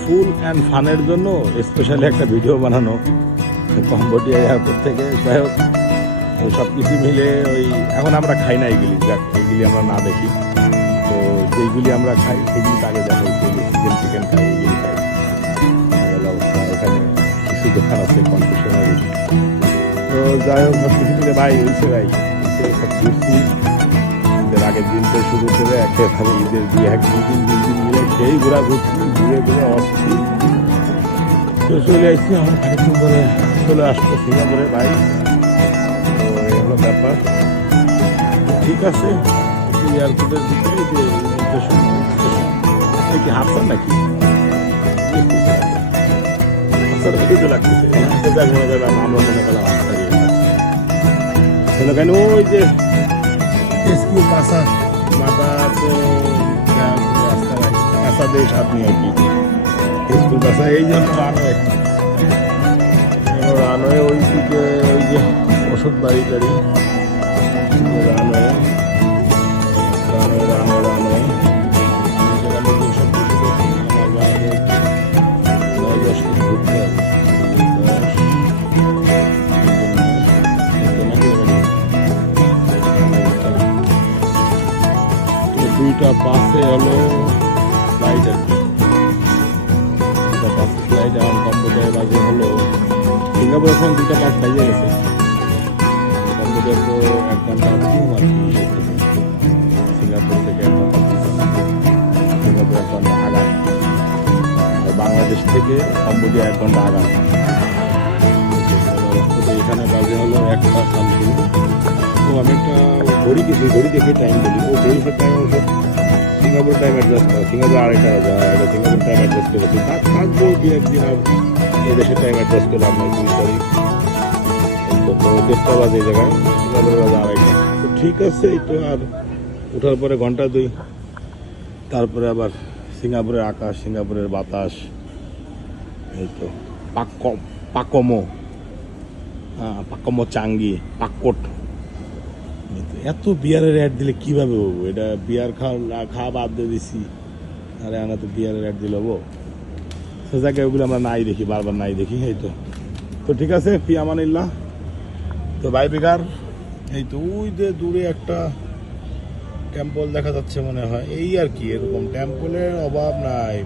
Full and ফানের জন্য specially একটা video বানানো কম্বোডিয়া এয়ারপোর্ট থেকে। যাই হোক সব কিছু মিলে ওই এখন আমরা খাই না এগুলি, যাক এগুলি আমরা না দেখি। তো যেইগুলি আমরা খাই সেগুলি আগে দেখা চিকেন চিকেন খাই, এগুলি খাই। অবস্থা এখানে কিছু দোকান আছে কনফেকশনারি। তো যাই হোক সব কিছু মিলে ভাই হয়েছে, ভাই সব ঘুরছি। ঈদের আগের দিন তো শুরু করে একেবারে ঈদের দুই দিন মিলে সেই ঘোরা ঘুরছি, ঘুরে ঘুরে আসছি। তো চলে আসছি, আমার খানিকক্ষণ পরে চলে আসবো সিঙ্গাপুরে ভাই। তো এই হলো ব্যাপার। ঠিক আছে, এয়ারপোর্টের ভিতরে যে কি হাফসার নাকি লাগতেছে, মনে করলাম আমরা মনে করলাম হাফসারি হলো কেন ওই যে মাথা তো রাস্তা কাঁচা দিয়ে সাপ নিয়ে আর কি স্কুল কাঁচা, এই জন্য রানওয়ে ওই দিকে ওই যে ওষুধ বাড়ি টাড়ি রানওয়ে রানওয়ে রানওয়ে রানওয়ে সব কিছু দেখি আমার গায়ে 9-10 দিন ঘুরতে হবে। দুইটা বাসে হলো ফ্লাইট আর কি, দুটা বাসে ফ্লাইট। এখন কম্পিউটার বাজে হলো সিঙ্গাপুর এখন দুটা বাস বাইজে গেছে। কম্পিউটার তো 1 ঘন্টা ঘুম আর কি, সিঙ্গাপুর থেকে 1 ঘন্টা সিঙ্গাপুর 1 ঘন্টা আগান, আর বাংলাদেশ থেকে কম্বোডিয়া 1 ঘন্টা আগান। এখানে বাজে হলো 1টা সামথিং। তো আমি একটা ঘড়ি দেখে টাইম বলি, ও ঘড়ির টাইম সিঙ্গাপুর টাইম অ্যাডজাস্ট করা, সিঙ্গাপুর 2:30 বাজে, সিঙ্গাপুর টাইম অ্যাডজাস্ট করেছি। থাকবো 2-1 দিন আর এদেশের টাইম অ্যাডজাস্ট করে আপনার 2 তারিখ তো 1:30 বাজে এই জায়গায়, সিঙ্গাপুর বাজে 2:30। তো ঠিক আছে, এই তো আর ওঠার পরে ঘন্টা 2, তারপরে আবার সিঙ্গাপুরের আকাশ, সিঙ্গাপুরের বাতাস, এই তো পাকমো চাঙ্গি পাক্কট। এত বিয়ারের অ্যাড দিলে কিভাবে হবো? এটা বিয়ার খাওয়া বাদ দিয়ে দিছি, আরে আমরা তো বিয়ারের অ্যাড দিলে হবো। সে জায়গায় ওগুলো আমরা নাই দেখি, বারবার নাই দেখি। এই তো ঠিক আছে, ফি আমানিল্লাহ। তো ভাই বেকার এই তো ওই যে দূরে একটা টেম্পল দেখা যাচ্ছে মনে হয়, এই আর কি। এরকম টেম্পলের অভাব নাই।